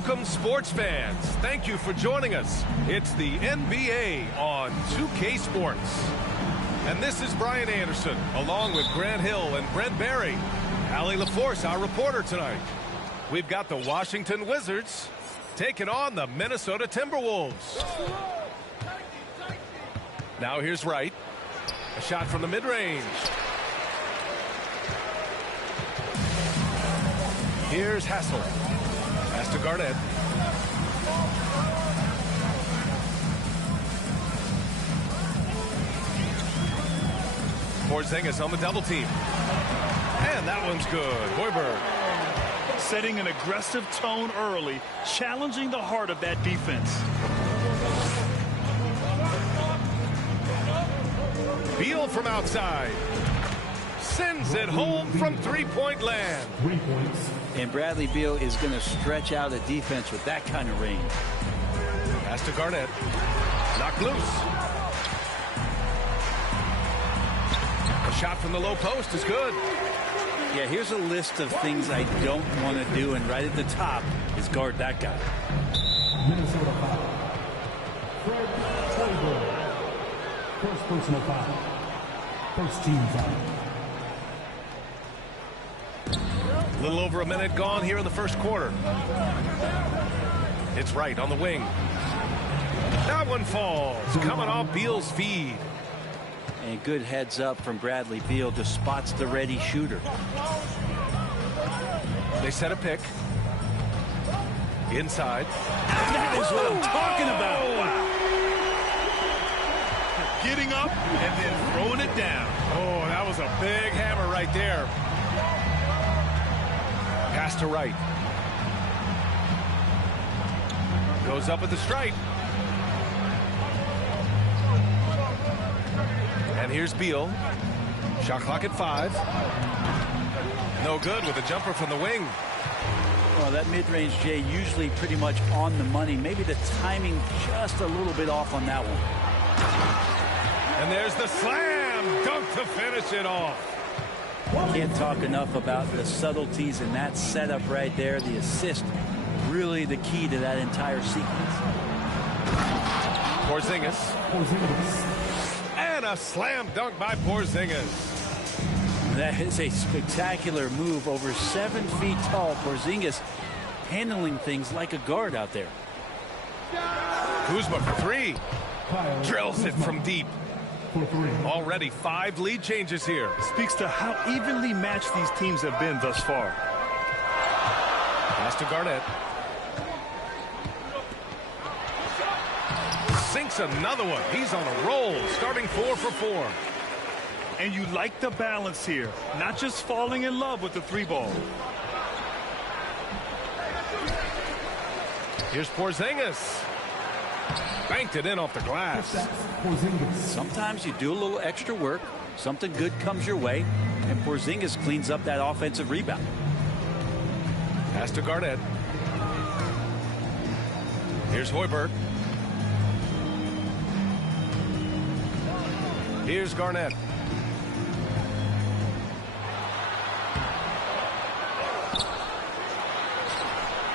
Welcome, sports fans. Thank you for joining us. It's the NBA on 2K Sports. And this is Brian Anderson, along with Grant Hill and Brent Barry. Allie LaForce, our reporter tonight. We've got the Washington Wizards taking on the Minnesota Timberwolves. Now here's Wright. A shot from the mid-range. Here's Hassel. Pass to Garnett. Porzingis on the double team. And that one's good. Hoiberg. Setting an aggressive tone early, challenging the heart of that defense. Beal from outside. Sends it home from three-point land. 3 points. And Bradley Beal is going to stretch out a defense with that kind of range. Pass to Garnett. Knocked loose. A shot from the low post is good. Yeah, here's a list of things I don't want to do, and right at the top is guard that guy. Minnesota foul. Fred Hoiberg. First personal foul. First team foul. A little over a minute gone here in the first quarter. It's Wright on the wing. That one falls. Coming off Beal's feed. And good heads up from Bradley Beal, just spots the ready shooter. They set a pick. Inside. That is what I'm talking about. Wow. Getting up and then throwing it down. Oh, that was a big hammer right there. Pass to Wright. Goes up with the stripe. And here's Beal. Shot clock at 5. No good with a jumper from the wing. Well, that mid-range, Jay, usually pretty much on the money. Maybe the timing just a little bit off on that one. And there's the slam dunk to finish it off. Can't talk enough about the subtleties in that setup right there. The assist, really the key to that entire sequence. Porzingis. And a slam dunk by Porzingis. That is a spectacular move. Over 7 feet tall. Porzingis handling things like a guard out there. Kuzma for 3. Drills it from deep. For 3. Already 5 lead changes here. Speaks to how evenly matched these teams have been thus far. Pass to Garnett. Sinks another one. He's on a roll, starting 4 for 4. And you like the balance here, not just falling in love with the 3-ball. Here's Porzingis. Banked it in off the glass. Sometimes you do a little extra work, something good comes your way, and Porzingis cleans up that offensive rebound. Pass to Garnett. Here's Hoiberg. Here's Garnett.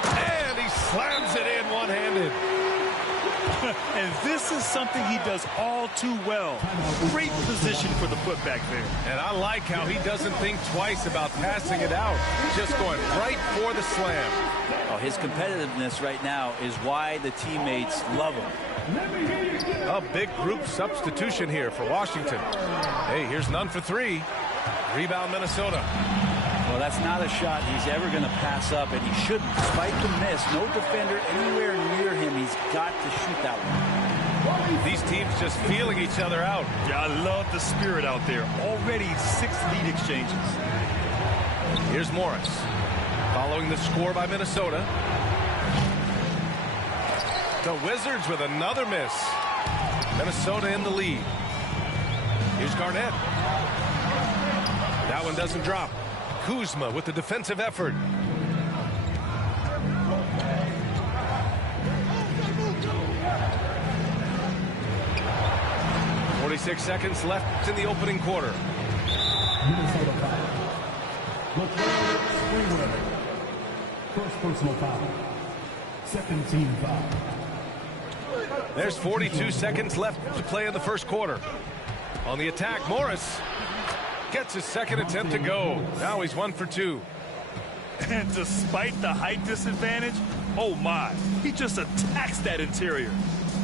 And he slams it in one-handed. And this is something he does all too well. Great position for the putback there. And I like how he doesn't think twice about passing it out. Just going right for the slam. Oh, his competitiveness right now is why the teammates love him. A big group substitution here for Washington. Hey, here's none for 3. Rebound Minnesota. Well, that's not a shot he's ever going to pass up, and he shouldn't. Despite the miss, no defender anywhere near him. He's got to shoot that one. These teams just feeling each other out. Yeah, I love the spirit out there. Already 6 lead exchanges. Here's Morris. Following the score by Minnesota. The Wizards with another miss. Minnesota in the lead. Here's Garnett. That one doesn't drop. Kuzma with the defensive effort. "46 seconds left in the opening quarter. Minnesota foul. First personal foul. Second team foul. There's 42 seconds left to play in the first quarter. On the attack, Morris gets his second attempt to go. Now he's 1 for 2. And despite the height disadvantage, oh my, he just attacks that interior.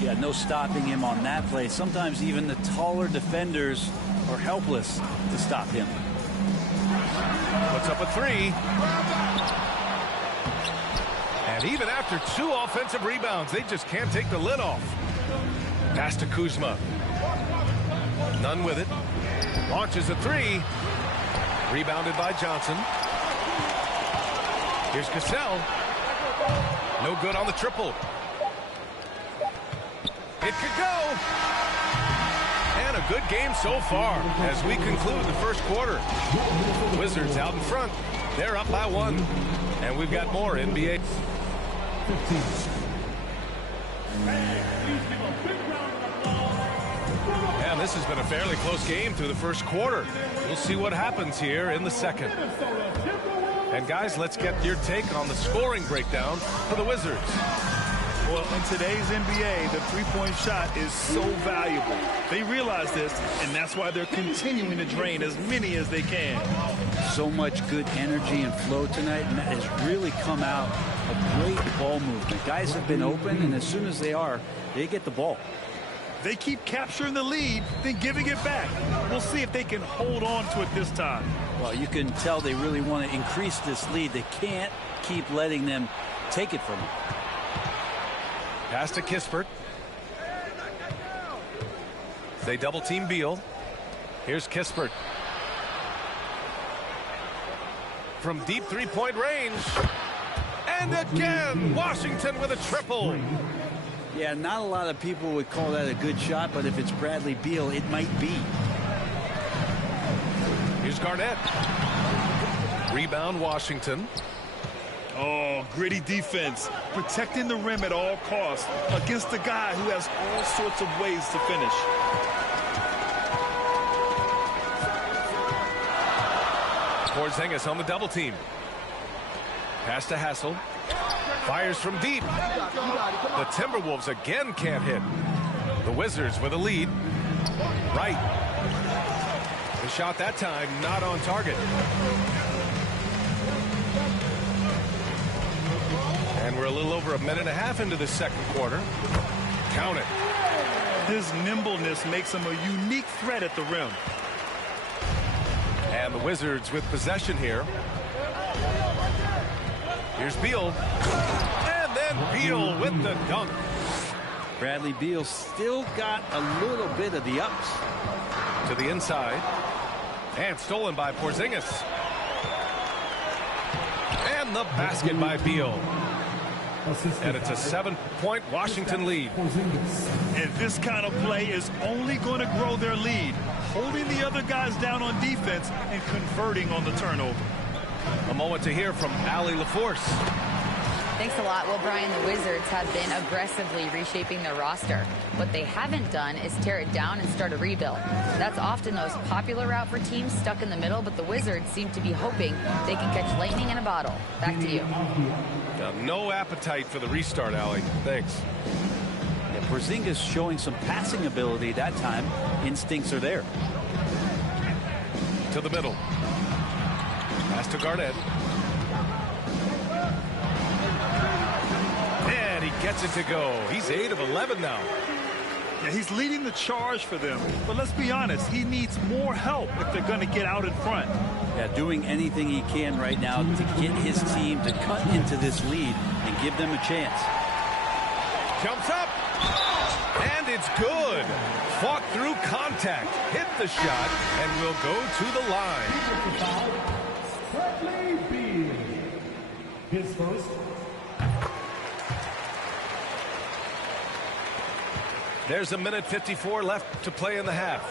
Yeah, no stopping him on that play. Sometimes even the taller defenders are helpless to stop him. Puts up a 3. And even after 2 offensive rebounds, they just can't take the lid off. Pass to Kuzma. None with it. Launches a 3. Rebounded by Johnson. Here's Cassell. No good on the triple. It could go. And a good game so far as we conclude the first quarter. Wizards out in front. They're up by 1. And we've got more NBA. 15. And this has been a fairly close game through the first quarter. We'll see what happens here in the second. And guys, let's get your take on the scoring breakdown for the Wizards. Well, in today's NBA, the three-point shot is so valuable. They realize this, and that's why they're continuing to drain as many as they can. So much good energy and flow tonight, and that has really come out of great ball movement. Guys have been open, and as soon as they are, they get the ball. They keep capturing the lead, then giving it back. We'll see if they can hold on to it this time. Well, you can tell they really want to increase this lead. They can't keep letting them take it from them. Pass to Kispert. They double team Beal. Here's Kispert. From deep three-point range. And again, Washington with a triple. Yeah, not a lot of people would call that a good shot, but if it's Bradley Beal, it might be. Here's Garnett. Rebound, Washington. Oh, gritty defense, protecting the rim at all costs against a guy who has all sorts of ways to finish. Porzingis on the double team. Pass to Hassel. Fires from deep. The Timberwolves again can't hit. The Wizards with a lead. Right. The shot that time not on target. And we're a little over a minute and a half into the second quarter. Count it. His nimbleness makes him a unique threat at the rim. And the Wizards with possession here. Here's Beal. And then Beal with the dunk. Bradley Beal still got a little bit of the ups. To the inside. And stolen by Porzingis. And the basket by Beal. And it's a 7-point Washington lead. And this kind of play is only going to grow their lead, holding the other guys down on defense and converting on the turnover. A moment to hear from Allie LaForce. Thanks a lot. Well, Brian, the Wizards have been aggressively reshaping their roster. What they haven't done is tear it down and start a rebuild. That's often the most popular route for teams stuck in the middle, but the Wizards seem to be hoping they can catch lightning in a bottle. Back to you. No appetite for the restart, Allie. Thanks. Yeah, Porzingis showing some passing ability that time. Instincts are there. To the middle. Pass to Garnett. And he gets it to go. He's 8 of 11 now. Yeah, he's leading the charge for them. But let's be honest, he needs more help if they're going to get out in front. Yeah, doing anything he can right now to get his team to cut into this lead and give them a chance. Jumps up. And it's good. Fought through contact. Hit the shot and will go to the line. Bradley Beal. His first. There's a minute 54 left to play in the half.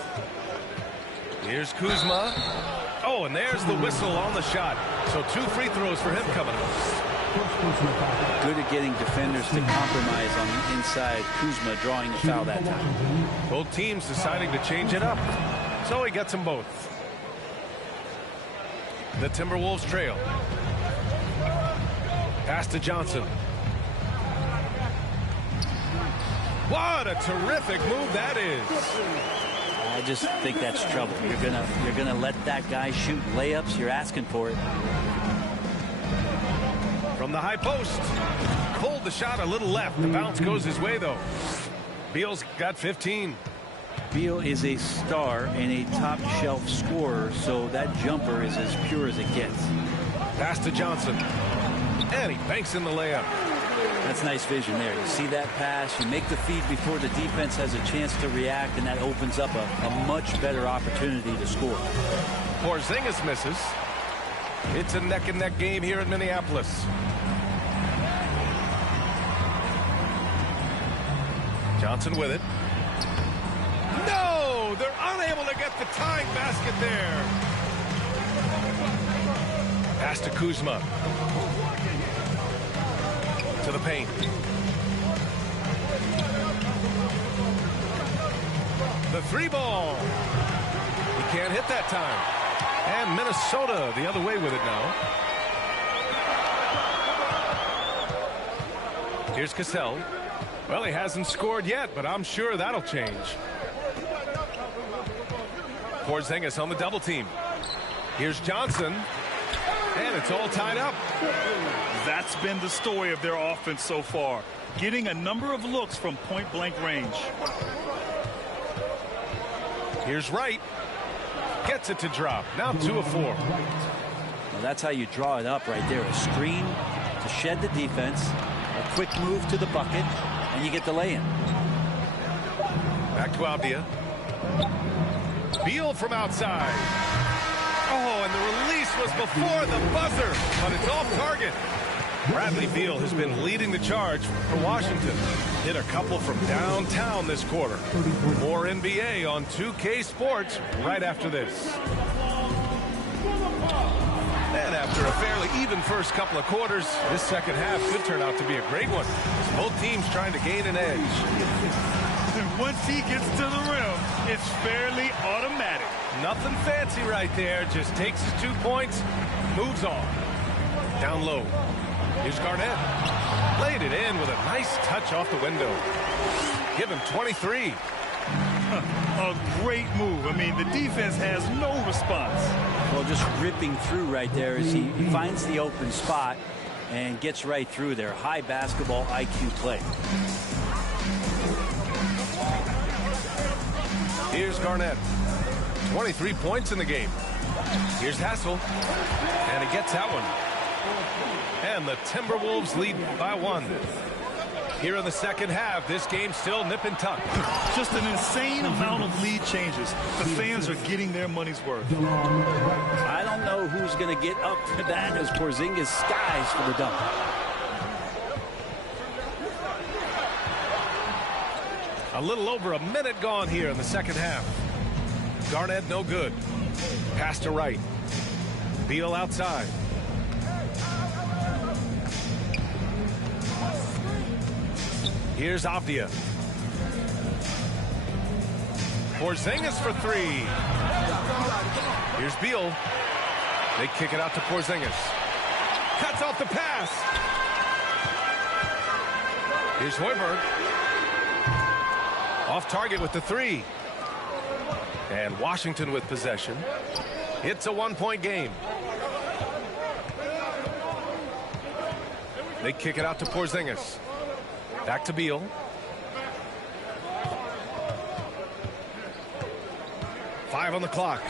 Here's Kuzma. Oh, and there's the whistle on the shot. So 2 free throws for him coming up. Good at getting defenders to compromise on the inside. Kuzma drawing the foul that time. Both teams deciding to change it up. So he gets them both. The Timberwolves trail. Pass to Johnson. What a terrific move that is. I just think that's trouble. You're gonna let that guy shoot layups. You're asking for it. From the high post. Pulled the shot a little left. The bounce goes his way, though. Beal's got 15. Beal is a star and a top-shelf scorer, so that jumper is as pure as it gets. Pass to Johnson. And he banks in the layup. That's nice vision there. You see that pass, you make the feed before the defense has a chance to react, and that opens up a much better opportunity to score. Porzingis misses. It's a neck-and-neck game here in Minneapolis. Johnson with it. No! They're unable to get the tying basket there. Pass to Kuzma. To the paint. The three ball. He can't hit that time. And Minnesota the other way with it now. Here's Cassell. Well, he hasn't scored yet, but I'm sure that'll change. Porzingis on the double team. Here's Johnson. And it's all tied up. That's been the story of their offense so far. Getting a number of looks from point-blank range. Here's Wright. Gets it to drop. Now 2 of 4. Well, that's how you draw it up right there. A screen to shed the defense. A quick move to the bucket. And you get the lay-in. Back to Avdia. Beal from outside. Oh, and the release was before the buzzer, but it's off target. Bradley Beal has been leading the charge for Washington. Hit a couple from downtown this quarter. More NBA on 2K Sports right after this. And after a fairly even first couple of quarters, this second half could turn out to be a great one. Both teams trying to gain an edge. Once he gets to the rim, it's fairly automatic. Nothing fancy right there. Just takes his 2 points, moves on. Down low. Here's Garnett. Played it in with a nice touch off the window. Give him 23. A great move. I mean, the defense has no response. Well, just ripping through right there as he finds the open spot and gets right through there. High basketball IQ play. Here's Garnett. 23 points in the game. Here's Hassel. And he gets that one. And the Timberwolves lead by 1. Here in the second half, this game still nip and tuck. Just an insane amount of lead changes. The fans are getting their money's worth. I don't know who's going to get up to that as Porzingis skies for the dunk. A little over a minute gone here in the second half. Garnett no good. Pass to Wright. Beal outside. Here's Avdia. Porzingis for 3. Here's Beal. They kick it out to Porzingis. Cuts off the pass. Here's Hoiberg. Off target with the 3. And Washington with possession. It's a 1-point game. They kick it out to Porzingis. Back to Beal. Five on the clock.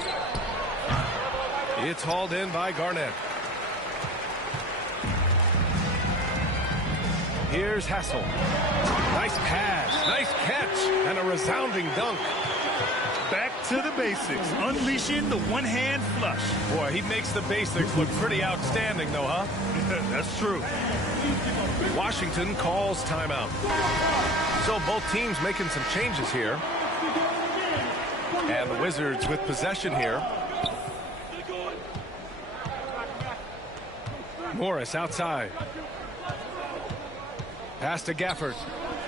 It's hauled in by Garnett. Here's Hassel. Nice pass, nice catch, and a resounding dunk. Back to the basics, unleashing the one-hand flush. Boy, he makes the basics look pretty outstanding, though, huh? That's true. Washington calls timeout. So both teams making some changes here. And the Wizards with possession here. Morris outside. Pass to Gafford.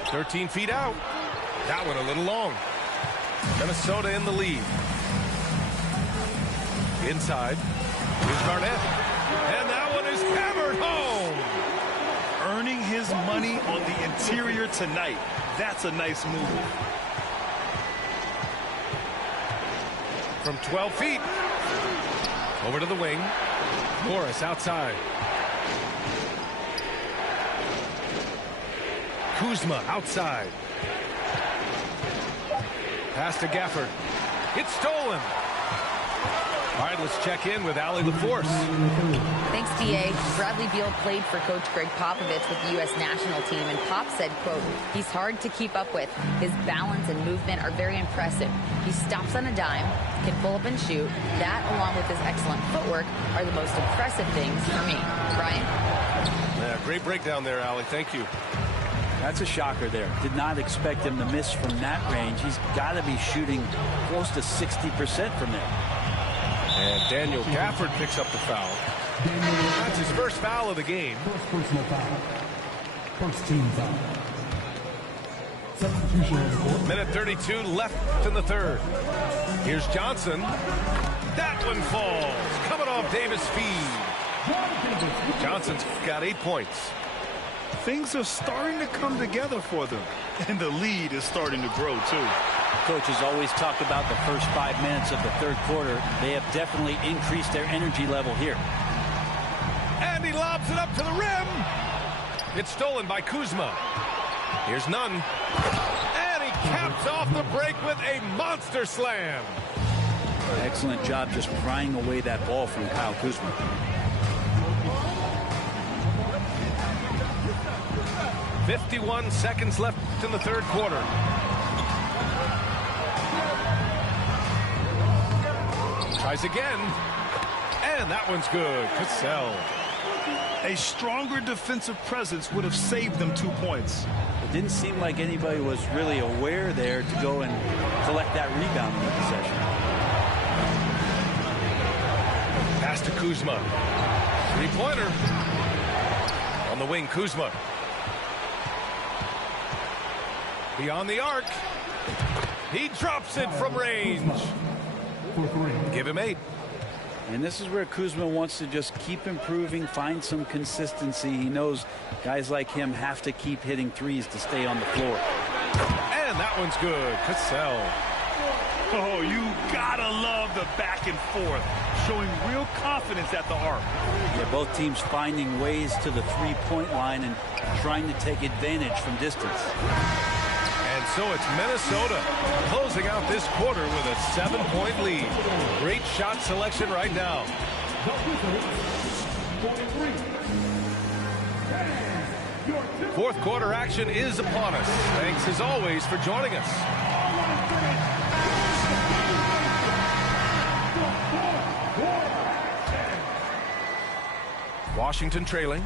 13 feet out. That one a little long. Minnesota in the lead. Inside. Here's Garnett. And that one is hammered home. Earning his money on the interior tonight. That's a nice move. From 12 feet. Over to the wing. Morris outside. Kuzma outside. Pass to Gafford. It's stolen. All right, let's check in with Allie LaForce. Thanks, D.A. Bradley Beal played for Coach Greg Popovich with the U.S. national team, and Pop said, quote, he's hard to keep up with. His balance and movement are very impressive. He stops on a dime, can pull up and shoot. That, along with his excellent footwork, are the most impressive things for me. Brian? Yeah, great breakdown there, Allie. Thank you. That's a shocker there. Did not expect him to miss from that range. He's got to be shooting close to 60% from there. And Daniel Gafford picks up the foul. That's his first foul of the game. First personal foul. First team foul. Substitution on the court. Minute 32 left in the third. Here's Johnson. That one falls. Coming off Davis' feed. Johnson's got 8 points. Things are starting to come together for them. And the lead is starting to grow, too. Coaches always talk about the first 5 minutes of the third quarter. They have definitely increased their energy level here. And he lobs it up to the rim. It's stolen by Kuzma. Here's Nunn. And he caps off the break with a monster slam. Excellent job just prying away that ball from Kyle Kuzma. .51 seconds left in the third quarter. Tries again. And that one's good. Cassell. A stronger defensive presence would have saved them 2 points. It didn't seem like anybody was really aware there to go and collect that rebound in the possession. Pass to Kuzma. Three-pointer. On the wing, Kuzma. Beyond the arc. He drops it from range. Give him 8. And this is where Kuzma wants to just keep improving, find some consistency. He knows guys like him have to keep hitting threes to stay on the floor. And that one's good. Cassell. Oh, you gotta love the back and forth, showing real confidence at the arc. Yeah, both teams finding ways to the three-point line and trying to take advantage from distance. And so it's Minnesota closing out this quarter with a 7-point lead. Great shot selection right now. Fourth quarter action is upon us. Thanks as always for joining us. Washington trailing.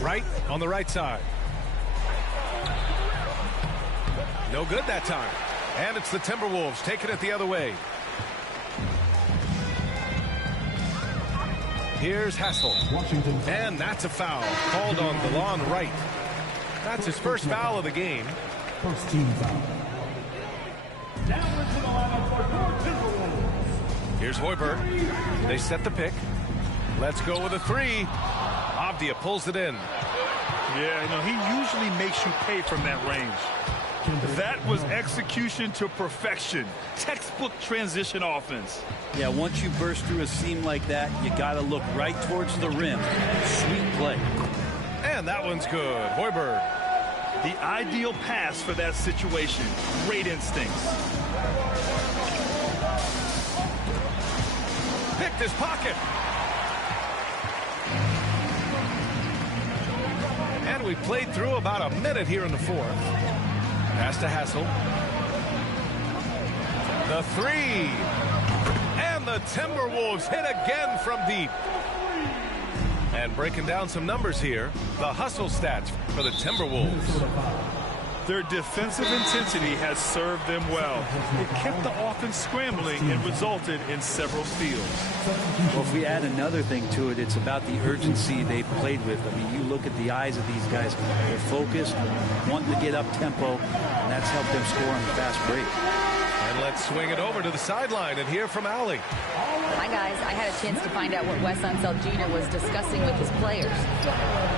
Right on the right side. No good that time. And it's the Timberwolves taking it the other way. Here's Hassel. Washington. And that's a foul called on DeLon Wright. That's his first foul of the game. First team foul. Now into the lineup for your Timberwolves. Here's Hoiberg. They set the pick. Let's go with a three. Avdia pulls it in. Yeah, you know, he usually makes you pay from that range. That was execution to perfection. Textbook transition offense. Yeah, once you burst through a seam like that, you got to look right towards the rim. Sweet play. And that one's good. Hoiberg. The ideal pass for that situation. Great instincts. Picked his pocket. And we played through about a minute here in the fourth. Pass to Hassel. The three. And the Timberwolves hit again from deep. And breaking down some numbers here, the hustle stats for the Timberwolves. Their defensive intensity has served them well. It kept the offense scrambling and resulted in several steals. Well, if we add another thing to it, it's about the urgency they've played with. I mean, you look at the eyes of these guys. They're focused, wanting to get up tempo, and that's helped them score on the fast break. And let's swing it over to the sideline and hear from Allie. Hi, guys. I had a chance to find out what Wes Unseld Jr. was discussing with his players.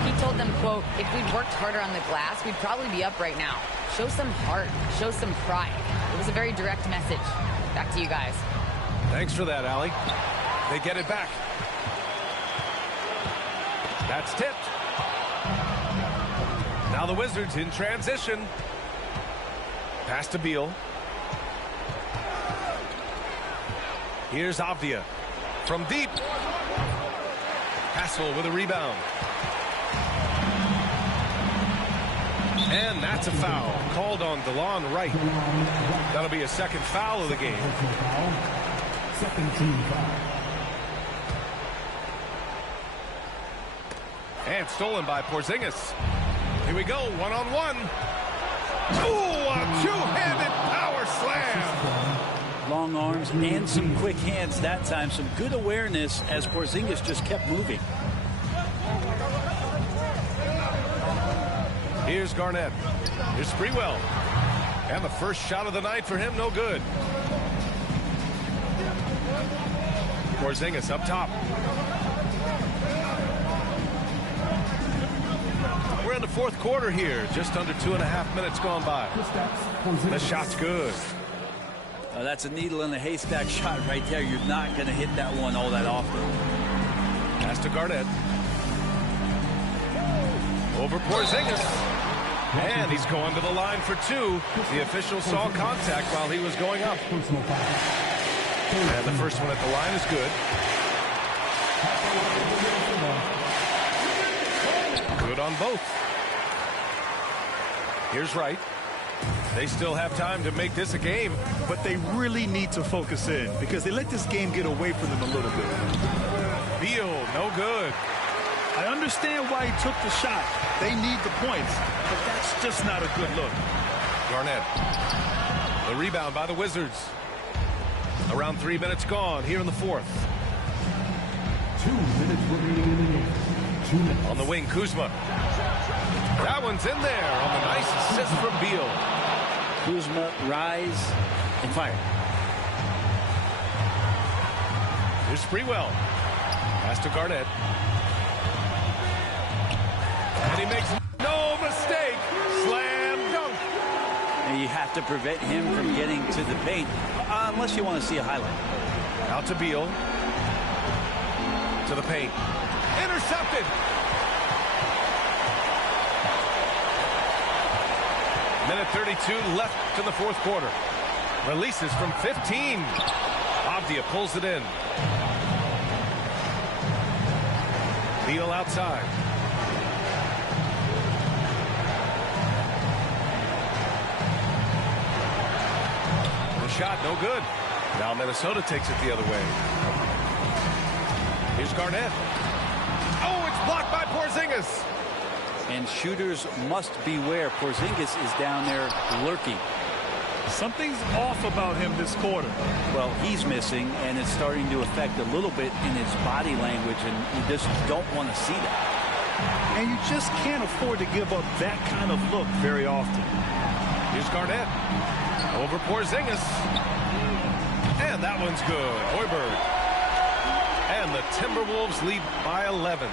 He told them, quote, if we'd worked harder on the glass, we'd probably be up right now. Show some heart. Show some pride. It was a very direct message. Back to you guys. Thanks for that, Allie. They get it back. That's tipped. Now the Wizards in transition. Pass to Beal. Here's Avdia from deep. Hassel with a rebound. And that's a foul called on DeLon Wright. That'll be a second foul of the game. Second team foul. And stolen by Porzingis. Here we go, one-on-one. Ooh, a two-handed power slam. Long arms and some quick hands that time. Some good awareness as Porzingis just kept moving. Here's Garnett. Here's Sprewell. And the first shot of the night for him, no good. Porzingis up top. We're in the fourth quarter here. Just under 2.5 minutes gone by. The shot's good. That's a needle in a haystack shot right there. You're not going to hit that one all that often. Pass to Garnett. Over Porzingis. And he's going to the line for two. The official saw contact while he was going up. And the first one at the line is good. Good on both. Here's Wright. They still have time to make this a game. But they really need to focus in because they let this game get away from them a little bit. Beal, no good. I understand why he took the shot. They need the points, but that's just not a good look. Garnett. The rebound by the Wizards. Around 3 minutes gone here in the fourth. 2 minutes remaining in the game. 2 minutes. On the wing, Kuzma. That one's in there on the nice assist from Beal. Kuzma, rise, and fire. Here's Sprewell. Pass to Garnett. And he makes no mistake. Slam dunk. And you have to prevent him from getting to the paint, unless you want to see a highlight. Out to Beal. To the paint. Intercepted. Minute 32 left in the fourth quarter. Releases from 15. Avdia pulls it in. Beal outside. The shot no good. Now Minnesota takes it the other way. Here's Garnett. Oh, it's blocked by Porzingis. And shooters must beware. Porzingis is down there lurking. Something's off about him this quarter. Well, he's missing, and it's starting to affect a little bit in his body language, and you just don't want to see that. And you just can't afford to give up that kind of look very often. Here's Garnett. Over Porzingis. And that one's good. Hoiberg. And the Timberwolves lead by 11.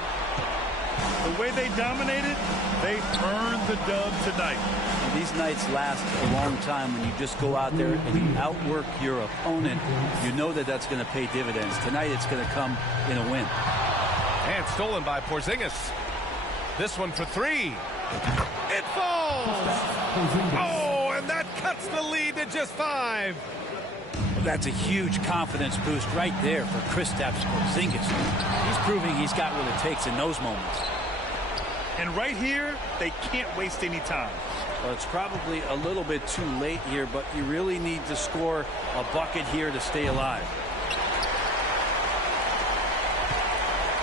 The way they dominated, they earned the dub tonight. And these nights last a long time when you just go out there and you outwork your opponent. You know that that's going to pay dividends. Tonight it's going to come in a win. And stolen by Porzingis. This one for three. It falls. Oh, and that cuts the lead to just 5. Well, that's a huge confidence boost right there for Kristaps Porzingis. He's proving he's got what it takes in those moments. And right here, they can't waste any time. Well, it's probably a little bit too late here, but you really need to score a bucket here to stay alive.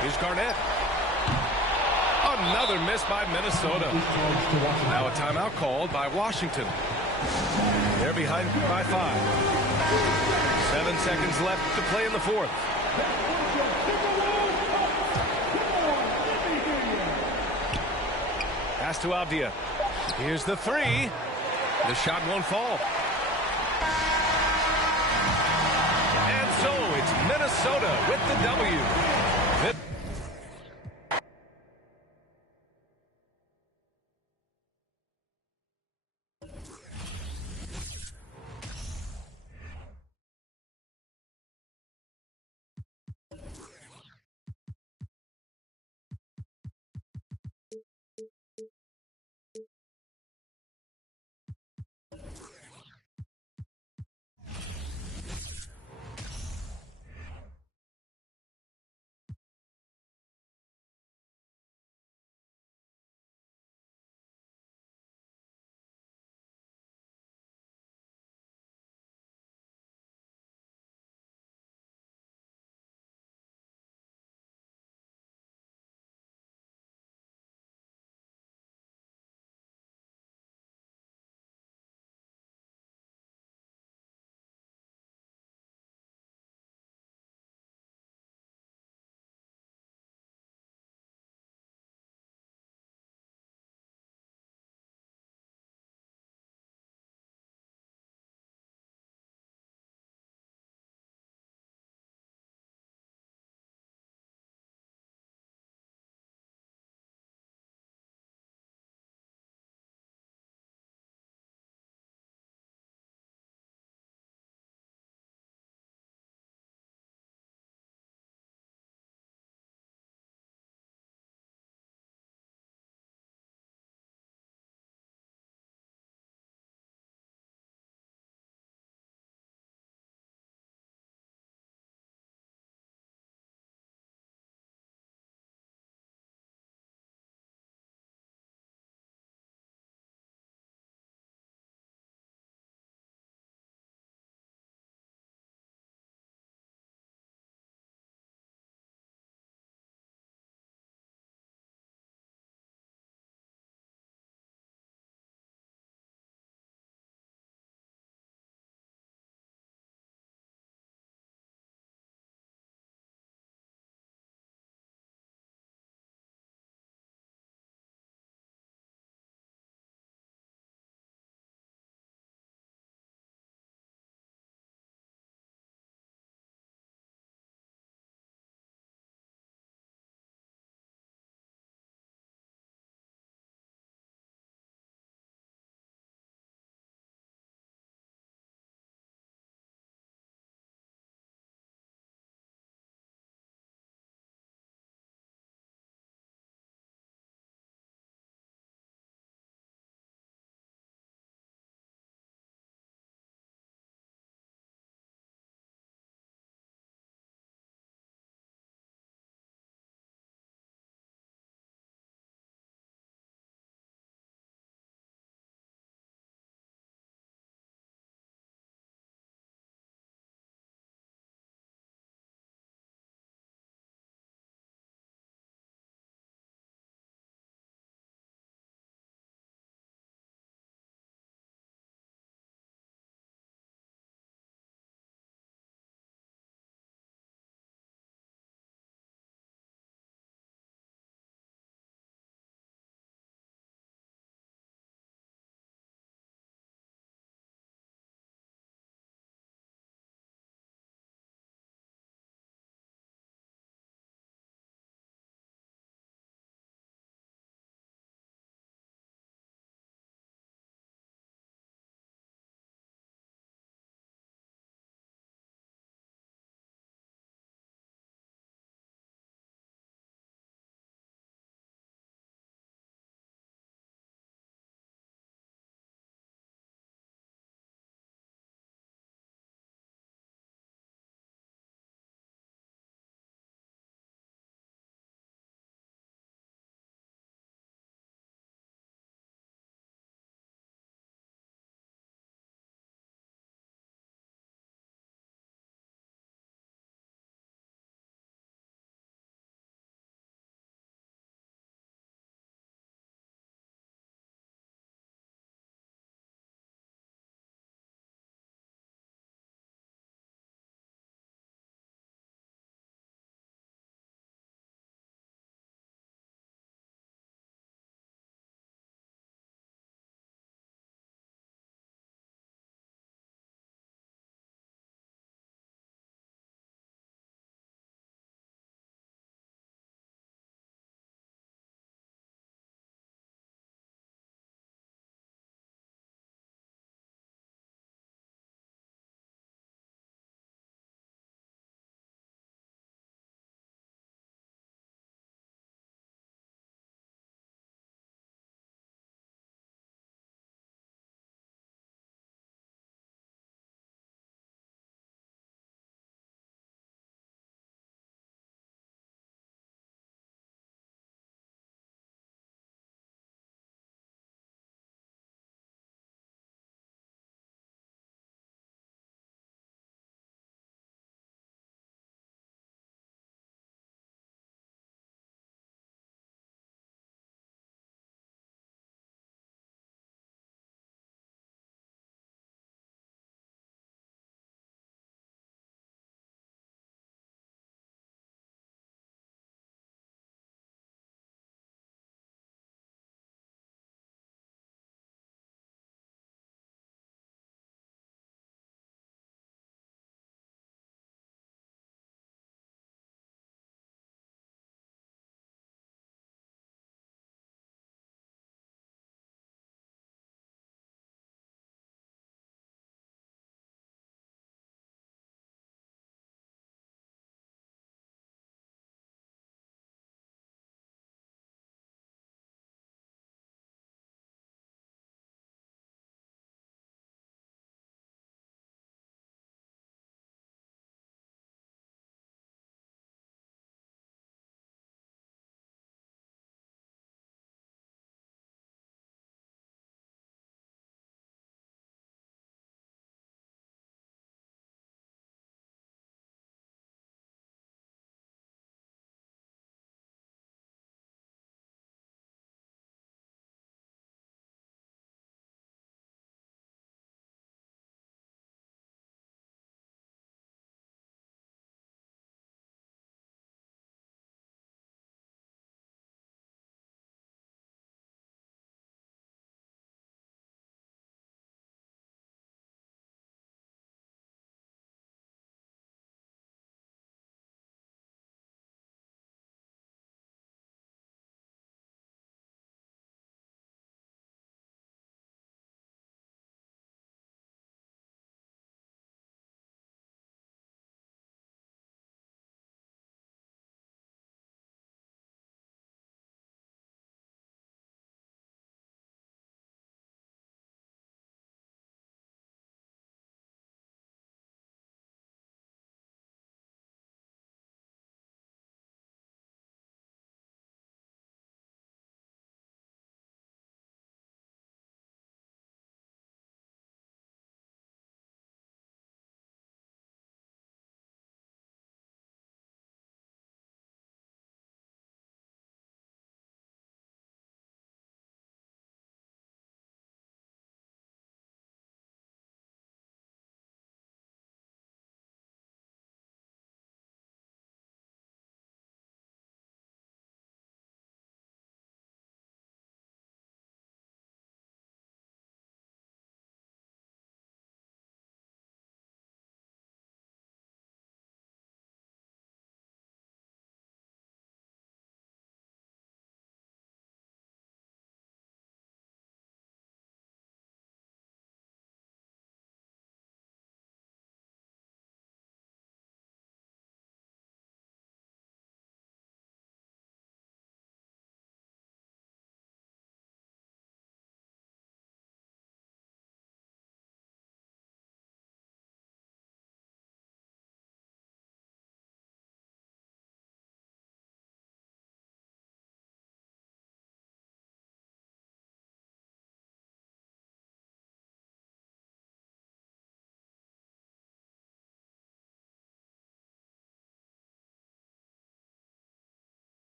Here's Garnett. Another miss by Minnesota. Now a timeout called by Washington. They're behind by 5. 7 seconds left to play in the fourth. Pass to Avdia. Here's the 3. The shot won't fall. Minnesota with the W.